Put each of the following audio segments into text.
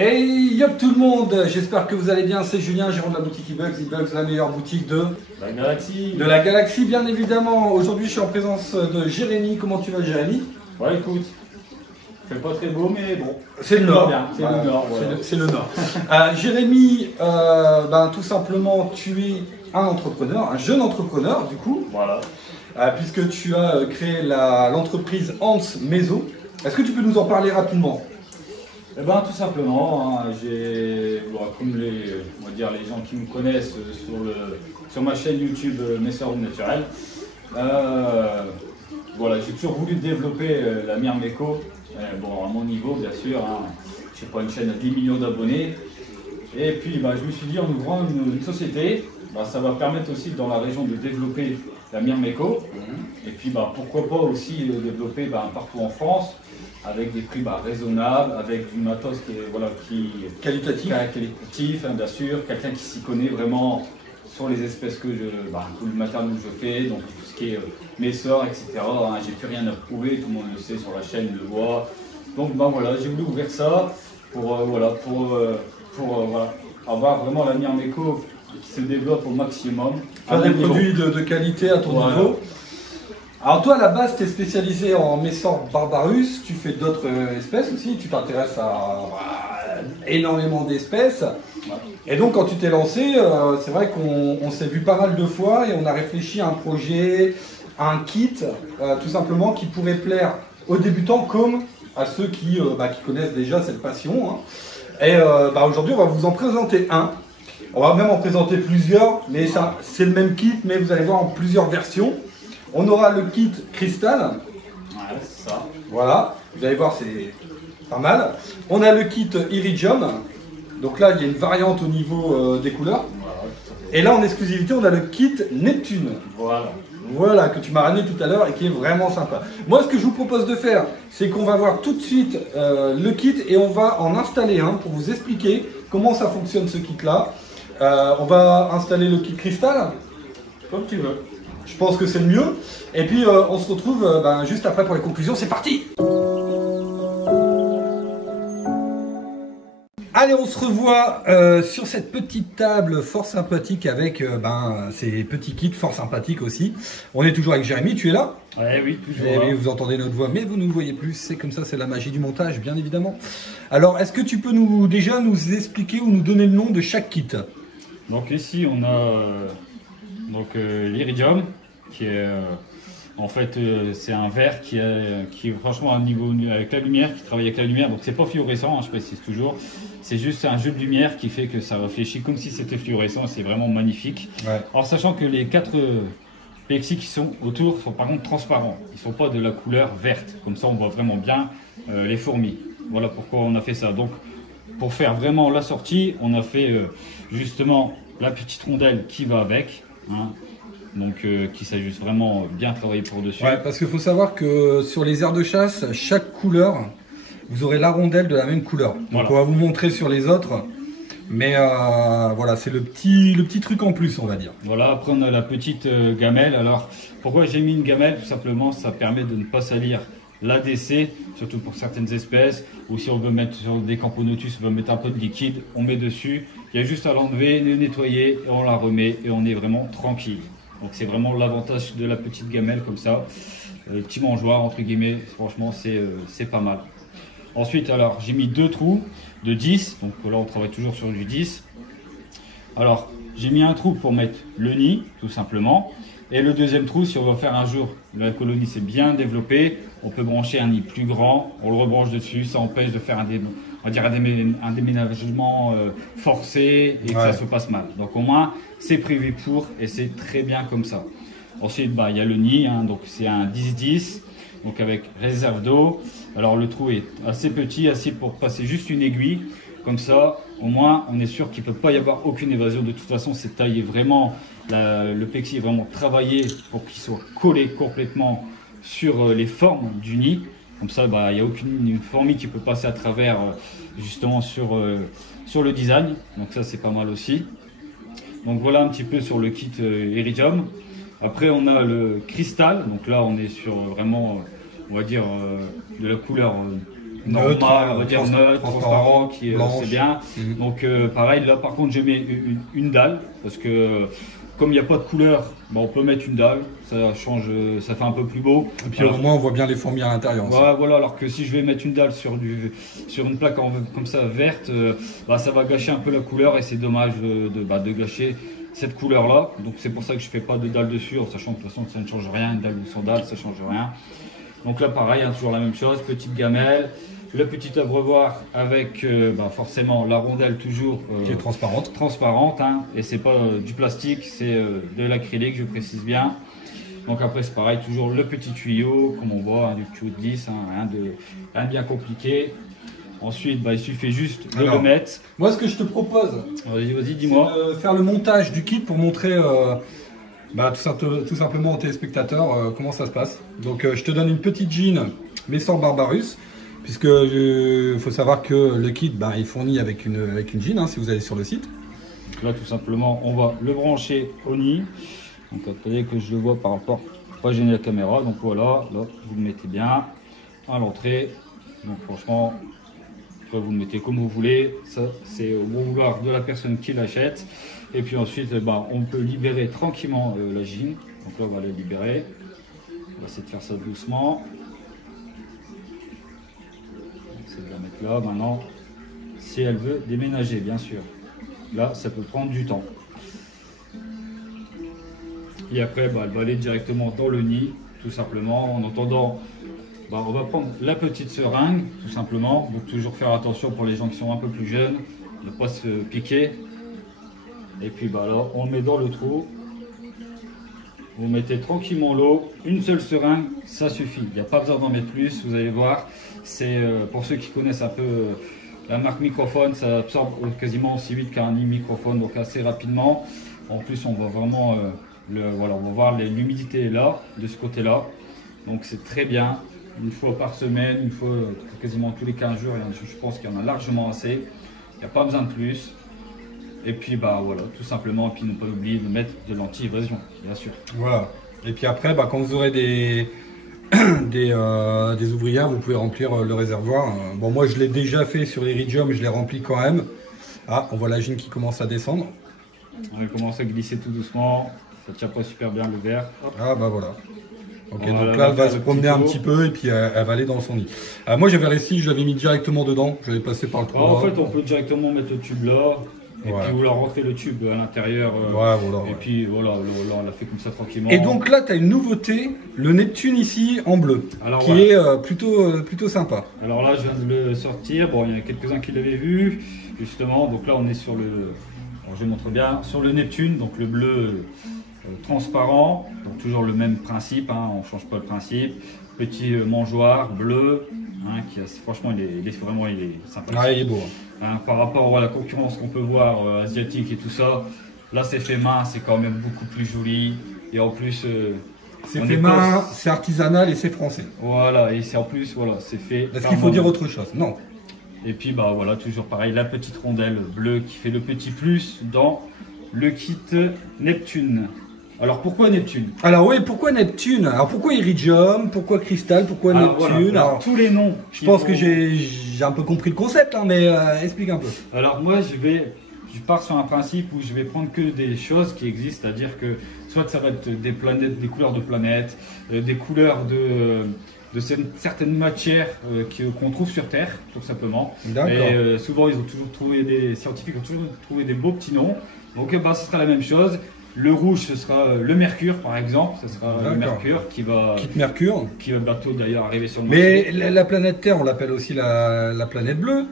Hey yop tout le monde, j'espère que vous allez bien, c'est Julien, gérant de la boutique eBugs, la meilleure boutique de la galaxie. De la galaxie bien évidemment. Aujourd'hui je suis en présence de Jérémy. Comment tu vas Jérémy? Ouais écoute, il fait pas très beau mais bon. C'est le nord. C'est le nord. C'est le nord. Jérémy, tout simplement tu es un entrepreneur, un jeune entrepreneur du coup. Voilà. Puisque tu as créé l'entreprise Hans Meso. Est-ce que tu peux nous en parler rapidement? Eh ben tout simplement, hein, comme on va dire les gens qui me connaissent sur ma chaîne YouTube Messeur Naturel, voilà, j'ai toujours voulu développer la Myrmeco, bon à mon niveau bien sûr, hein, je n'ai pas une chaîne à 10 millions d'abonnés, et puis je me suis dit en ouvrant une société, ça va permettre aussi dans la région de développer la Myrmeco, et puis pourquoi pas aussi développer partout en France, avec des prix raisonnables, avec du matos qui qualitatif, hein, bien sûr, quelqu'un qui s'y connaît vraiment sur les espèces que tout le matériel que je fais, donc tout ce qui est Messor, etc. Hein, j'ai plus rien à prouver, tout le monde le sait sur la chaîne, le voit. Donc voilà, j'ai voulu ouvrir ça pour avoir vraiment la Myrmeco qui se développe au maximum. Faire des produits de qualité à ton niveau. Alors toi à la base tu es spécialisé en Messor barbarus, tu fais d'autres espèces aussi, tu t'intéresses à énormément d'espèces. Et donc quand tu t'es lancé, c'est vrai qu'on s'est vu pas mal de fois et on a réfléchi à un projet, à un kit, tout simplement qui pourrait plaire aux débutants comme à ceux qui connaissent déjà cette passion. Hein. Et aujourd'hui on va vous en présenter un. On va même en présenter plusieurs, mais c'est le même kit, mais vous allez voir en plusieurs versions. On aura le kit cristal. Ouais, c'est ça. Voilà, vous allez voir, c'est pas mal. On a le kit iridium. Donc là, il y a une variante au niveau des couleurs. Voilà. Et là, en exclusivité, on a le kit Neptune. Voilà. Voilà, que tu m'as ramené tout à l'heure et qui est vraiment sympa. Moi, ce que je vous propose de faire, c'est qu'on va voir tout de suite le kit et on va en installer un pour vous expliquer comment ça fonctionne ce kit-là. On va installer le kit cristal. Comme tu veux. Je pense que c'est le mieux. Et puis on se retrouve juste après pour les conclusions. C'est parti! Allez, on se revoit sur cette petite table fort sympathique avec ces petits kits fort sympathiques aussi. On est toujours avec Jérémy, tu es là? Ouais, oui, toujours. Et vous entendez notre voix, mais vous ne nous voyez plus. C'est comme ça, c'est la magie du montage, bien évidemment. Alors, est-ce que tu peux déjà nous expliquer ou nous donner le nom de chaque kit? Donc ici, on a l'iridium, qui est en fait c'est un verre qui est franchement à un niveau avec la lumière, qui travaille avec la lumière. Donc c'est pas fluorescent, hein, je précise toujours. C'est juste un jeu de lumière qui fait que ça réfléchit comme si c'était fluorescent. C'est vraiment magnifique. Ouais. Alors sachant que les 4 plexis qui sont autour sont par contre transparents. Ils sont pas de la couleur verte. Comme ça, on voit vraiment bien les fourmis. Voilà pourquoi on a fait ça. Donc pour faire vraiment la sortie, on a fait justement la petite rondelle qui va avec, hein, donc qui s'ajuste vraiment bien travailler pour dessus. Ouais, parce qu'il faut savoir que sur les aires de chasse, chaque couleur, vous aurez la rondelle de la même couleur. Donc voilà. On va vous montrer sur les autres, mais voilà, c'est le petit truc en plus, on va dire. Voilà, après on a la petite gamelle. Alors pourquoi j'ai mis une gamelle? Tout simplement, ça permet de ne pas salir l'ADC, surtout pour certaines espèces, ou si on veut mettre sur des Camponotus, on veut mettre un peu de liquide, on met dessus, il y a juste à l'enlever, le nettoyer, et on la remet, et on est vraiment tranquille. Donc c'est vraiment l'avantage de la petite gamelle comme ça, petit mangeoire entre guillemets, franchement c'est pas mal. Ensuite, alors j'ai mis 2 trous de 10, donc là on travaille toujours sur du 10. Alors j'ai mis un trou pour mettre le nid, tout simplement. Et le deuxième trou, si on va faire un jour, la colonie s'est bien développée, on peut brancher un nid plus grand, on le rebranche dessus, ça empêche de faire un déménagement forcé et que ça se passe mal. Donc au moins, c'est prévu pour et c'est très bien comme ça. Ensuite, il y a le nid, hein, donc c'est un 10-10, donc avec réserve d'eau. Alors le trou est assez petit, assez pour passer juste une aiguille. Comme ça, au moins, on est sûr qu'il ne peut pas y avoir aucune évasion. De toute façon, c'est taillé vraiment, le plexi est vraiment travaillé pour qu'il soit collé complètement sur les formes du nid. Comme ça, il n'y a aucune fourmi qui peut passer à travers justement sur le design. Donc ça, c'est pas mal aussi. Donc voilà un petit peu sur le kit iridium. Après, on a le cristal. Donc là, on est sur vraiment, on va dire, de la couleur normal, on va dire neutre, transparent, qui c'est bien. Donc pareil, là par contre je mets une dalle, parce que comme il n'y a pas de couleur, on peut mettre une dalle, ça change, ça fait un peu plus beau. Et puis au moins on voit bien les fourmis à l'intérieur. Voilà, alors que si je vais mettre une dalle sur une plaque comme ça verte, ça va gâcher un peu la couleur et c'est dommage de gâcher cette couleur là. Donc c'est pour ça que je fais pas de dalle dessus, en sachant que de toute façon ça ne change rien, une dalle ou sans dalle ça change rien. Donc là pareil, toujours la même chose, petite gamelle, le petit abreuvoir avec forcément la rondelle toujours qui est transparente, et c'est pas du plastique, c'est de l'acrylique, je précise bien. Donc après c'est pareil, toujours le petit tuyau comme on voit, du tuyau de 10, rien de bien compliqué. Ensuite il suffit juste de le mettre. Moi ce que je te propose, vas-y dis-moi, c'est de faire le montage du kit pour montrer tout simplement aux téléspectateurs comment ça se passe. Donc je te donne une petite jean Messor Barbarus, puisque faut savoir que le kit il fournit avec une jean si vous allez sur le site. Donc là tout simplement on va le brancher au nid. Donc attendez que je le vois par rapport, pas gêner la caméra. Donc voilà, là vous le mettez bien à l'entrée. Donc franchement vous le mettez comme vous voulez, ça c'est au bon vouloir de la personne qui l'achète. Et puis ensuite on peut libérer tranquillement la jean. Donc là on va la libérer, on va essayer de faire ça doucement. On va la mettre là. Maintenant si elle veut déménager, bien sûr, là ça peut prendre du temps. Et après elle va aller directement dans le nid, tout simplement. En attendant, on va prendre la petite seringue, tout simplement. Donc toujours faire attention pour les gens qui sont un peu plus jeunes, ne pas se piquer. Et puis là, on le met dans le trou. Vous mettez tranquillement l'eau, une seule seringue, ça suffit. Il n'y a pas besoin d'en mettre plus, vous allez voir. C'est pour ceux qui connaissent un peu la marque Microphone, ça absorbe quasiment aussi vite qu'un microphone, donc assez rapidement. En plus, on va vraiment on va voir l'humidité est là, de ce côté-là. Donc c'est très bien. Une fois par semaine, une fois quasiment tous les 15 jours, je pense qu'il y en a largement assez. Il n'y a pas besoin de plus. Et puis voilà, tout simplement, et puis ne pas oublier de mettre de l'anti-évasion, bien sûr. Voilà. Et puis après, quand vous aurez des ouvrières, vous pouvez remplir le réservoir. Bon, moi je l'ai déjà fait sur l'Iridium, je l'ai rempli quand même. Ah, on voit la jean qui commence à descendre. On commence à glisser tout doucement. Ça tient pas super bien le verre. Ah voilà. Ok, donc là elle va se promener un petit peu et puis elle va aller dans son nid. Moi j'avais réussi, je l'avais mis directement dedans, je l'avais passé par le trou. En fait on peut directement mettre le tube là, et puis vous la rentrez le tube à l'intérieur. Et puis voilà, on l'a fait comme ça tranquillement. Et donc là tu as une nouveauté, le Neptune ici en bleu, qui est plutôt sympa. Alors là je viens de le sortir, il y en a quelques-uns qui l'avaient vu, justement. Donc là on est sur je montre bien, sur le Neptune, donc le bleu transparent, donc toujours le même principe, on ne change pas le principe. Petit mangeoire bleu, franchement il est sympa. Il est beau. Par rapport à la concurrence qu'on peut voir asiatique et tout ça, là c'est fait main, c'est quand même beaucoup plus joli. Et en plus c'est fait main, c'est artisanal et c'est français. Voilà, et c'est en plus c'est fait. Est-ce qu'il faut dire autre chose? Non. Et puis voilà, toujours pareil, la petite rondelle bleue qui fait le petit plus dans le kit Neptune. Alors pourquoi Neptune? Alors oui, pourquoi Neptune? Alors pourquoi Iridium? Pourquoi Cristal? Pourquoi Neptune? Alors, tous les noms. Je pense que j'ai un peu compris le concept, mais explique un peu. Alors moi je pars sur un principe où je vais prendre que des choses qui existent, c'est-à-dire que soit ça va être des planètes, des couleurs de planètes, des couleurs de certaines matières qu'on trouve sur Terre, tout simplement. Et souvent les scientifiques ont toujours trouvé des beaux petits noms. Donc ce sera la même chose. Le rouge, ce sera le mercure, par exemple. Ce sera le mercure qui va bientôt d'ailleurs arriver sur le marché. Mais la planète Terre, on l'appelle aussi la planète bleue.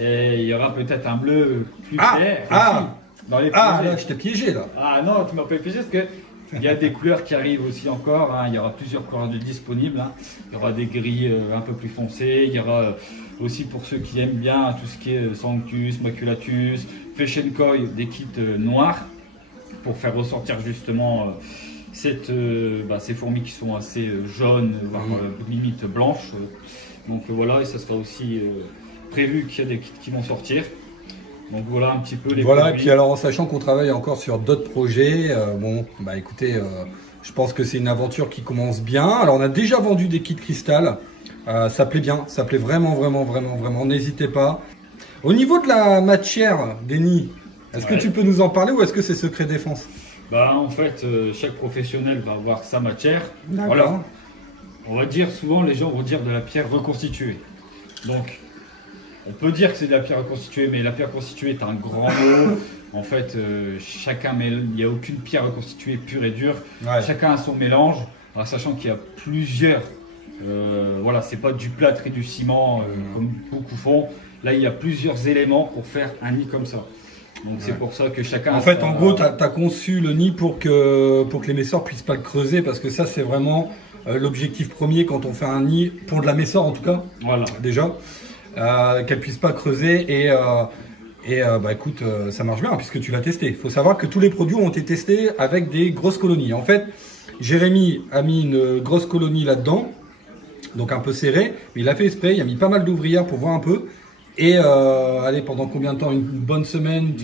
Et il y aura peut-être un bleu plus clair. Là, je t'ai piégé là. Ah non, tu m'as pas piégé parce que il y a des couleurs qui arrivent aussi encore. Il y aura plusieurs couleurs disponibles. Il y aura des gris un peu plus foncés. Il y aura aussi, pour ceux qui aiment bien tout ce qui est Sanctus, Maculatus, Fashion Koi, des kits noirs, pour faire ressortir justement ces fourmis qui sont assez jaunes, voire limite blanches. Donc voilà, et ça sera aussi prévu qu'il y a des kits qui vont sortir. Donc voilà un petit peu les produits. Et puis alors en sachant qu'on travaille encore sur d'autres projets, écoutez, je pense que c'est une aventure qui commence bien. Alors on a déjà vendu des kits cristal Ça plaît bien, ça plaît vraiment, vraiment, vraiment, vraiment. N'hésitez pas. Au niveau de la matière des nids, est-ce que tu peux nous en parler ou est-ce que c'est secret défense? Bah, en fait, chaque professionnel va avoir sa matière. D'accord. Voilà. On va dire, souvent les gens vont dire de la pierre reconstituée. Donc, on peut dire que c'est de la pierre reconstituée, mais la pierre reconstituée est un grand mot. En fait, il n'y a aucune pierre reconstituée pure et dure. Ouais. Chacun a son mélange, en sachant qu'il y a plusieurs. Voilà, c'est pas du plâtre et du ciment comme beaucoup font. Là, il y a plusieurs éléments pour faire un nid comme ça. Donc c'est pour ça que chacun. En fait, en gros, tu as conçu le nid pour que les messors puissent pas le creuser, parce que ça, c'est vraiment l'objectif premier quand on fait un nid, pour de la messor en tout cas. Voilà. Déjà, qu'elle puisse pas creuser bah écoute, ça marche bien puisque tu l'as testé. Il faut savoir que tous les produits ont été testés avec des grosses colonies. En fait, Jérémy a mis une grosse colonie là-dedans, donc un peu serrée, mais il a fait exprès, il a mis pas mal d'ouvrières pour voir un peu. Et allez, pendant combien de temps? Une bonne semaine?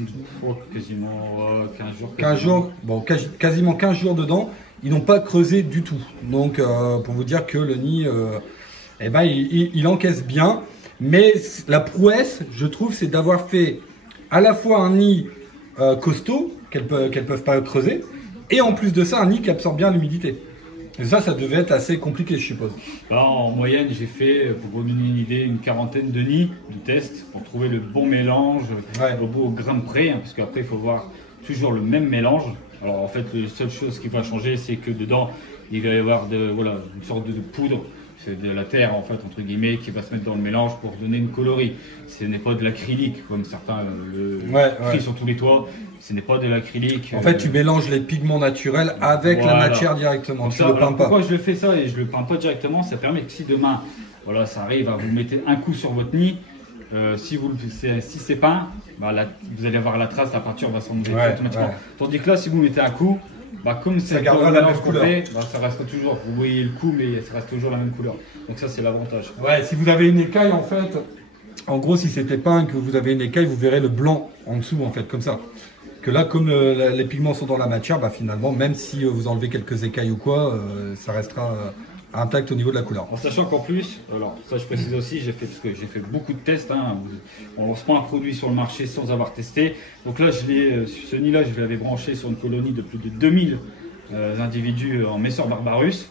Quasiment 15 jours. 15 jours, bon, quasiment 15 jours dedans. Ils n'ont pas creusé du tout. Donc, pour vous dire que le nid, eh ben, il encaisse bien. Mais la prouesse, je trouve, c'est d'avoir fait à la fois un nid costaud, qu'elles peuvent pas creuser, et en plus de ça, un nid qui absorbe bien l'humidité. Et ça devait être assez compliqué, je suppose. Là, en moyenne, j'ai fait, pour vous donner une idée, une quarantaine de nids de tests pour trouver le bon mélange, au gramme près, hein, parce qu'après, il faut voir toujours le même mélange. Alors, en fait, la seule chose qui va changer, c'est que dedans, il va y avoir une sorte de poudre. C'est de la terre, en fait, entre guillemets, qui va se mettre dans le mélange pour donner une colorie. Ce n'est pas de l'acrylique, comme certains le crient sur tous les toits. Ce n'est pas de l'acrylique. En fait, tu mélanges les pigments naturels avec la matière directement. Donc tu le peins pas. Pourquoi je le fais ça et je le peins pas directement? Ça permet que si demain, voilà, ça arrive, vous mettez un coup sur votre nid, si c'est peint, bah, vous allez avoir la trace, la peinture va s'enlever automatiquement. Tandis que là, si vous mettez un coup, bah, comme ça gardera la même couleur. Bah, ça reste toujours, vous voyez le coup, mais ça reste toujours la même couleur. Donc ça, c'est l'avantage. Ouais, si vous avez une écaille, en fait, en gros, si c'était peint et que vous avez une écaille, vous verrez le blanc en dessous, en fait, comme ça. Que là, comme les pigments sont dans la matière, bah, finalement, même si vous enlevez quelques écailles ou quoi, ça restera intact au niveau de la couleur. En sachant qu'en plus, alors ça je précise aussi, parce que j'ai fait beaucoup de tests, hein, on lance pas un produit sur le marché sans avoir testé. Donc là, ce nid-là, je l'avais branché sur une colonie de plus de 2000 individus en Messor Barbarus.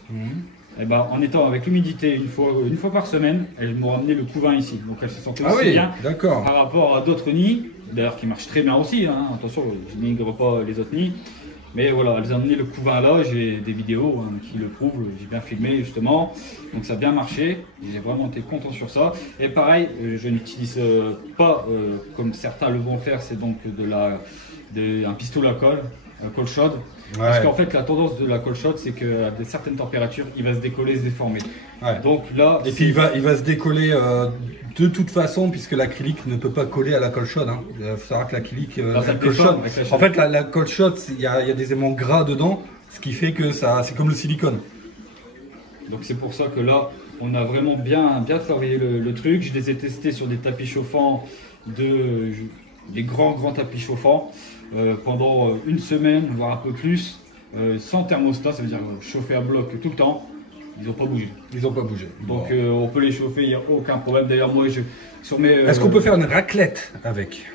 Et ben, en étant avec l'humidité une fois par semaine, elles m'ont ramené le couvain ici. Donc elles se sentaient aussi bien par rapport à d'autres nids, d'ailleurs qui marchent très bien aussi. Hein. Attention, je n'ignoре pas les autres nids. Mais voilà, elles ont amené le couvain là, j'ai des vidéos qui le prouvent, j'ai bien filmé justement. Donc ça a bien marché, j'ai vraiment été content sur ça. Et pareil, je n'utilise pas comme certains le vont faire, c'est donc un pistolet à colle. Colle chaude, parce qu'en fait la tendance de la colle chaude, c'est qu'à certaines températures il va se décoller, se déformer. Donc là, et puis il va se décoller de toute façon, puisque l'acrylique ne peut pas coller à la colle chaude. Il faut savoir que l'acrylique, en fait la colle chaude, il y a des éléments gras dedans, ce qui fait que c'est comme le silicone. Donc c'est pour ça que là on a vraiment bien travaillé le truc. Je les ai testés sur des tapis chauffants, des grands tapis chauffants. Pendant une semaine, voire un peu plus, sans thermostat, ça veut dire chauffer à bloc tout le temps. Ils n'ont pas bougé. Donc on peut les chauffer, il n'y a aucun problème. D'ailleurs, moi, est-ce qu'on peut faire une raclette avec?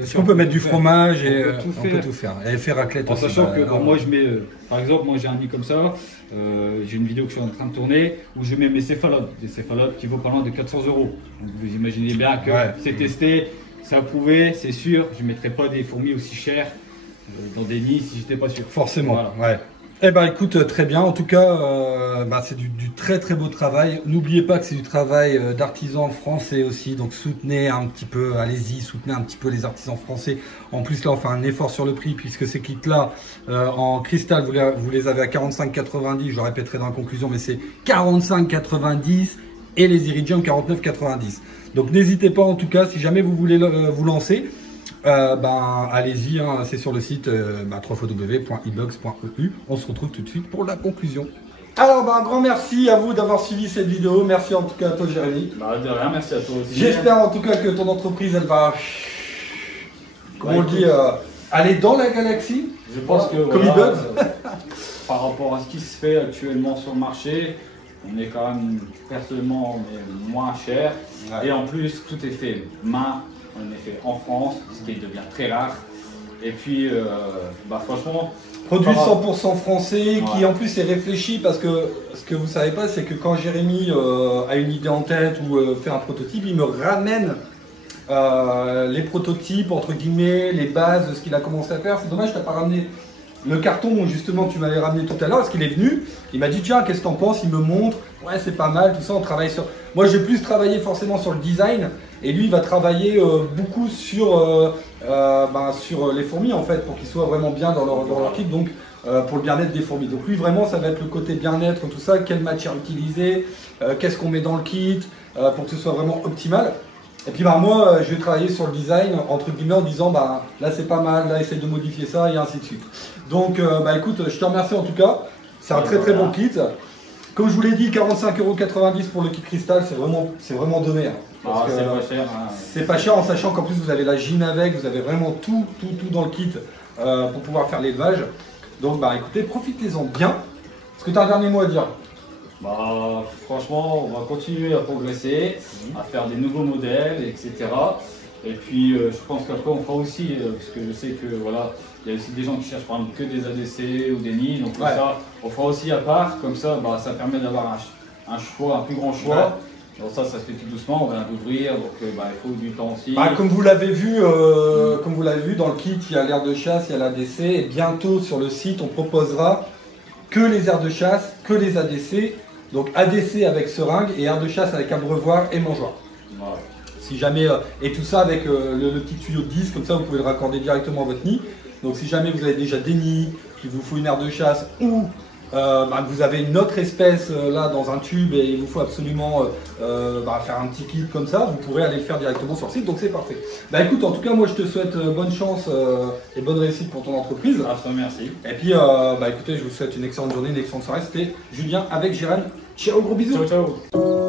Est-ce qu'on peut mettre du fromage et on peut tout faire. Et faire raclette. En sachant que moi, je mets, par exemple, moi j'ai un nid comme ça. J'ai une vidéo que je suis en train de tourner où je mets mes céphalotes, des céphalotes qui vaut pas loin de 400 €. Donc vous imaginez bien que c'est testé. C'est approuvé, c'est sûr. Je ne mettrais pas des fourmis aussi chères dans des nids si j'étais pas sûr. Forcément, ouais. Eh ben écoute, très bien. En tout cas, c'est du très très beau travail. N'oubliez pas que c'est du travail d'artisans français aussi. Donc soutenez un petit peu, allez-y, soutenez un petit peu les artisans français. En plus là, on fait un effort sur le prix puisque ces kits-là, en cristal, vous les avez à 45,90. Je le répéterai dans la conclusion, mais c'est 45,90 et les iridium 49,90. Donc n'hésitez pas en tout cas, si jamais vous voulez vous lancer, allez-y, hein, c'est sur le site www.ebox.eu. On se retrouve tout de suite pour la conclusion. Alors un grand merci à vous d'avoir suivi cette vidéo. Merci en tout cas à toi Jérémy. De rien, merci à toi aussi. J'espère en tout cas que ton entreprise elle va, comment on dit, aller dans la galaxie. Je pense que comme Ebox. par rapport à ce qui se fait actuellement sur le marché, on est quand même personnellement on est moins cher. Ouais. Et en plus, tout est fait main, on est fait en France, ce qui devient très rare. Et puis, franchement, Produit 100% français, qui Ouais. en plus est réfléchi parce que ce que vous savez pas, c'est que quand Jérémy a une idée en tête ou fait un prototype, il me ramène les prototypes, entre guillemets, les bases de ce qu'il a commencé à faire. C'est dommage, tu n'as pas ramené le carton où justement tu m'avais ramené tout à l'heure, parce qu'il est venu, il m'a dit tiens, qu'est-ce que t'en penses, il me montre, ouais c'est pas mal, tout ça, on travaille sur... Moi j'ai plus travaillé forcément sur le design, et lui il va travailler beaucoup sur les fourmis en fait, pour qu'ils soient vraiment bien dans leur kit, donc pour le bien-être des fourmis. Donc lui vraiment ça va être le côté bien-être, tout ça, quelle matière utiliser, qu'est-ce qu'on met dans le kit, pour que ce soit vraiment optimal. Et puis moi, je vais travailler sur le design, entre guillemets, en disant là c'est pas mal, là essaye de modifier ça, et ainsi de suite. Donc écoute, je te remercie en tout cas, c'est un très bon kit. Comme je vous l'ai dit, 45,90 € pour le kit cristal, c'est vraiment donné. Hein, c'est pas cher. Hein. C'est pas cher en sachant qu'en plus vous avez la gym avec, vous avez vraiment tout dans le kit pour pouvoir faire l'élevage. Donc écoutez, profitez-en bien. Est-ce que tu as un dernier mot à dire? Franchement, on va continuer à progresser, à faire des nouveaux modèles, etc. Et puis, je pense qu'après, on fera aussi, parce que je sais que voilà, il y a aussi des gens qui cherchent par exemple que des ADC ou des nids, donc Ouais. ça, on fera aussi à part, comme ça, ça permet d'avoir un choix, un plus grand choix. Ouais. Donc ça se fait tout doucement, on va l'ouvrir, donc il faut du temps aussi. Comme vous l'avez vu, dans le kit, il y a l'aire de chasse, il y a l'ADC, et bientôt sur le site, on proposera que les aires de chasse, que les ADC. Donc ADC avec seringue et aire de chasse avec abreuvoir et mangeoire. Voilà. Si jamais, et tout ça avec le petit tuyau de 10, comme ça vous pouvez le raccorder directement à votre nid. Donc si jamais vous avez déjà des nids, qu'il vous faut une aire de chasse ou que vous avez une autre espèce là dans un tube et il vous faut absolument faire un petit kit comme ça, vous pourrez aller le faire directement sur le site, donc c'est parfait. Écoute, en tout cas moi je te souhaite bonne chance et bonne réussite pour ton entreprise. Je te remercie. Et puis écoutez, je vous souhaite une excellente journée, une excellente soirée. C'était Julien avec Jérém. Ciao, gros bisous. Ciao, ciao.